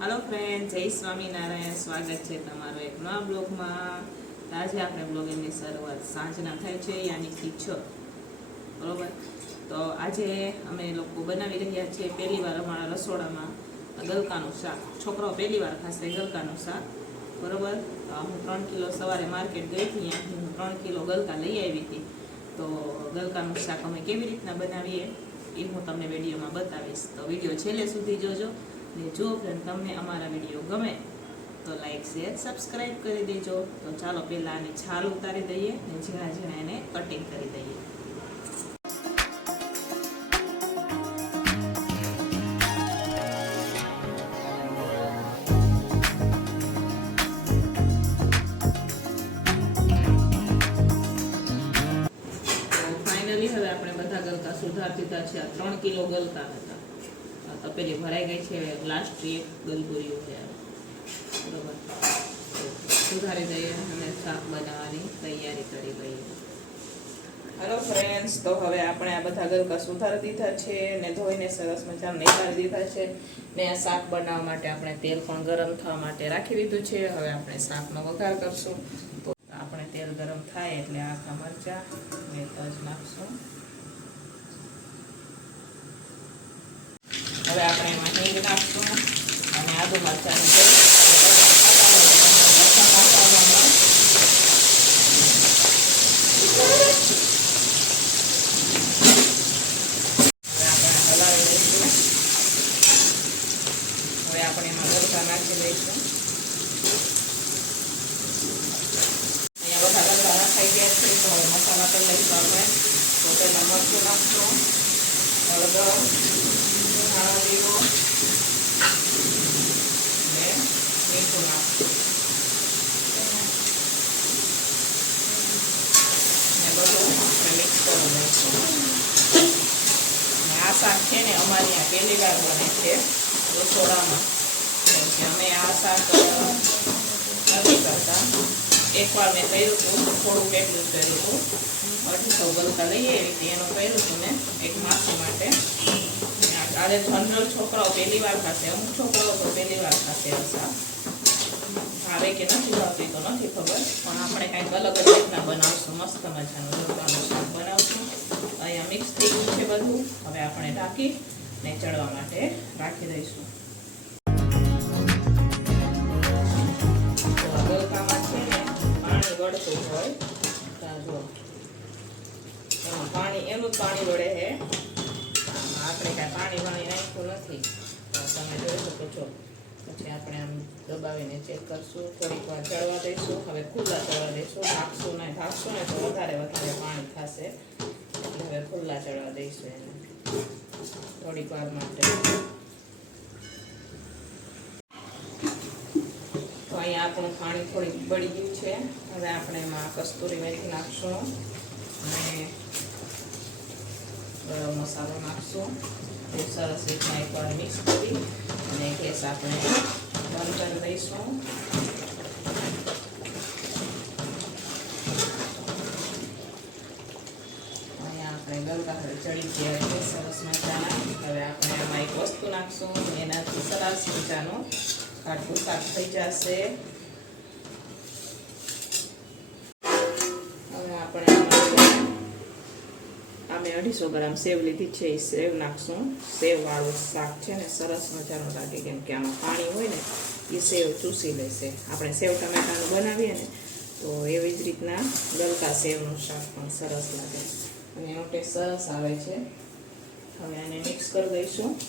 Hello friend જય સ્વામિનારાયણ. સ્વાગત છે તમારો એક નવા બ્લોગમાં. આજે આપણે બ્લોગિંગની શરૂઆત સાંજના થાય છે યાની કે છ તો આજે અમે લોકો બનાવી રહ્યા છીએ પહેલી વાર અમારા રસોડામાં ગલકાનું શાક. છોકરાઓ પહેલી વાર ખાસ થાય ગલકાનું શાક. બરોબર? હું ત્રણ કિલો સવારે માર્કેટ ગઈ હતી, ત્યાંથી હું ત્રણ કિલો ગલકા લઈ આવી હતી. તો ગલકાનું શાક અમે કેવી રીતના બનાવીએ? એ હું તમને વિડીયોમાં બતાવીશ. તો વીડિયો છેલ્લે સુધી જોજો ને જો ફ્રેન્ડ તમને અમારા વીડિયો ગમે, તો લાઈક શેર સબસ્ક્રાઈબ કરી દેજો. તો ચાલો પહેલાં આની છાલ ઉતારી દઈએ ને ઝીણા ઝીણા એને કટિંગ કરી દઈએ. સુધાર દીધા છે. આ ત્રણ કિલો ગલતા હતા. તપેલી ભરાઈ ગઈ છે. લાસ્ટ એક ગલગોરીઓ છે. બરોબર. સુધારી દઈએ અને શાક બનાવવાની તૈયારી કરી લઈએ. હલો ફ્રેન્ડ્સ તો હવે આપણે આ બધા ગલકા સુધારી દીધા છે ને ધોઈને સરસ મજાના નિકાળી દીધા છે ને આ શાક બનાવવા માટે આપણે તેલ પણ ગરમ થવા માટે રાખી દીધું છે. હવે આપણે શાકનો વઘાર કરશું. તો આપણે તેલ ગરમ થાય એટલે આખા મરચાં ને તજ નાખશું હવે આપણે એમાં હિંગ નાખશું અને આદુ મરચાંની દઈશું હવે આપણે એમાં ગરકા નાખી દઈશું. અહીંયા બધા ગરકા નખાઈ ગયા છે તો હવે મસાલા કરી લઈશું આપણે તો પહેલાં મરચું નાખશું હળદર ધાણા જીરું ને મીઠું નાખશું ને બધું આપણે મિક્સ કરી દઈશું અને આ શાક છે ને અમારી આ પહેલી વાર બને છે. રસોડામાં અમે આ શાક નથી કરતા. એકવાર મેં કર્યું હતું, થોડુંક એટલું કર્યું હતું. અઢીસો ગલકા લઈએ એવી રીતે એનું કર્યું હતું મેં, એક માસી માટે. આજે જનરલ છોકરાઓ પહેલી વાર ખાશે, અમુક છોકરાઓ તો પહેલી વાર ખાશે શાક. ભાવે કે નથી ભાવતી તો નથી ખબર, પણ આપણે કાંઈક અલગ જ રીતના બનાવશું, મસ્ત મજાનું શાક બનાવશું. મિક્સ થઈ ગયું છે બધું. હવે આપણે ઢાંકી ને ચડવા માટે રાખી દઈશું. તો આ ગલકામાં છે ને પાણી વળતું હોય. ત્યાં જુઓ. એમાં પાણી, એનું જ પાણી વળે છે. આપણે કાંઈ પાણી વાણી નાખ્યું નથી. તમે જોઈ શકો છો. પછી આપણે આમ દબાવીને ચેક કરશું. થોડીક વાર ચડવા દઈશું. હવે ખુલ્લા ચડવા દઈશું. ઢાંકશું ને ઢાંકશું ને તો વધારે વધારે પાણી થશે. હવે ખુલ્લા ચડવા દઈશું એને. થોડીક વાર માટે. તો અહીંયા આપણું પાણી થોડીક બળી ગયું છે. હવે આપણે એમાં કસ્તુરી મેથી નાખશું અને ગરમ મસાલો નાખશું. એ સરસ રીતના એકવાર મિક્સ કરી અને ગેસ આપણે બંધ કરી દઈશું અહીંયા આપણે ગલકા હવે ચડી ગયા છે સરસ મજાના. હવે આપણે આમાં એક વસ્તુ નાખશું. એનાથી સરસ મજાનું ખાટું શાક થઈ જશે. હવે આપણે અમે અઢીસો ગ્રામ સેવ લીધી છે. એ સેવ નાખશું. સેવ વાળું શાક છે ને સરસ મજાનું લાગે કેમ કે આમાં પાણી હોય ને, એ સેવ ચૂસી લેશે. આપણે સેવ ટમેટાનું બનાવીએ ને, તો એવી જ રીતના ગલકા સેવનું શાક પણ સરસ લાગે. અને એનો ટેસ્ટ સરસ આવે છે. હવે આને મિક્સ કરી દઈશું.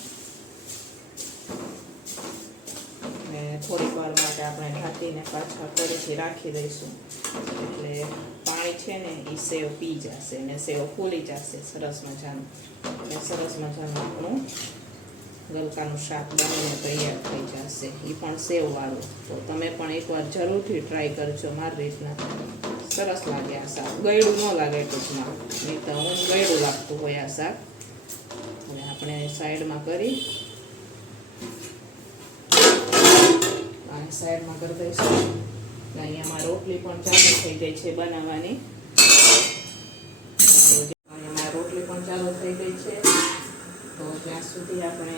ને થોડીક વાર માટે આપણે ઢાંકીને પાછા ફરીથી રાખી દઈશું. એટલે પાણી છે ને એ સેવ પી જશે ને સેવ ફૂલી જશે. સરસ મજાનું. અને સરસ મજાનું આપણું ગલકાનું શાક બનીને તૈયાર થઈ જશે. એ પણ સેવવાળું તો તમે પણ એકવાર જરૂરથી ટ્રાય કરજો મારી રીતના. સરસ લાગે આ શાક. ગળ્યું ન લાગે ટૂંકમાં. નહીં તો હું ગળ્યું લાગતું હોય આ શાક. હવે આપણે સાઈડમાં કરી. સાઈડમાં કરી દઈશું. અહીંયામાં રોટલી પણ ચાલુ થઈ ગઈ છે બનાવવાની. અહીંયામાં રોટલી પણ ચાલુ થઈ ગઈ છે. તો જ્યાં સુધી આપણે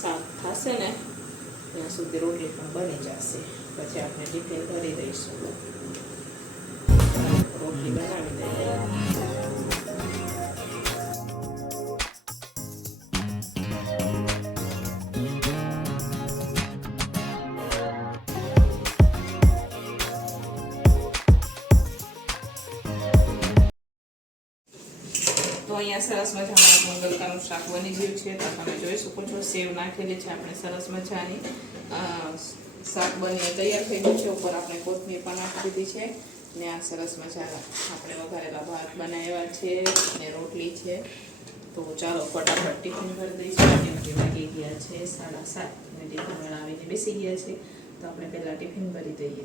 શાક થશે ને, ત્યાં સુધી રોટલી પણ બની જશે. પછી આપણે ટિફિન કરી દઈશું. તો અહીંયા સરસ મજાનું મંગલકાનું શાક બની ગયું છે. તો તમે જોઈ શકો છો, સેવ નાખેલી છે આપણે સરસ મજાની. શાક બની તૈયાર થઈ ગયું છે. ઉપર આપણે કોથમીર પણ નાખી દીધી છે. ને આ સરસ મજાના આપણે વઘારેલા ભાત બનાવ્યા છે ને રોટલી છે. તો ચાલો ફટાફટ ટિફિન ભરી દઈશું. કેમ કે વાગી ગયા છે, સાડા સાત. અને ટિફિન બનાવીને બેસી ગયા છે. તો આપણે પહેલાં ટિફિન ભરી દઈએ.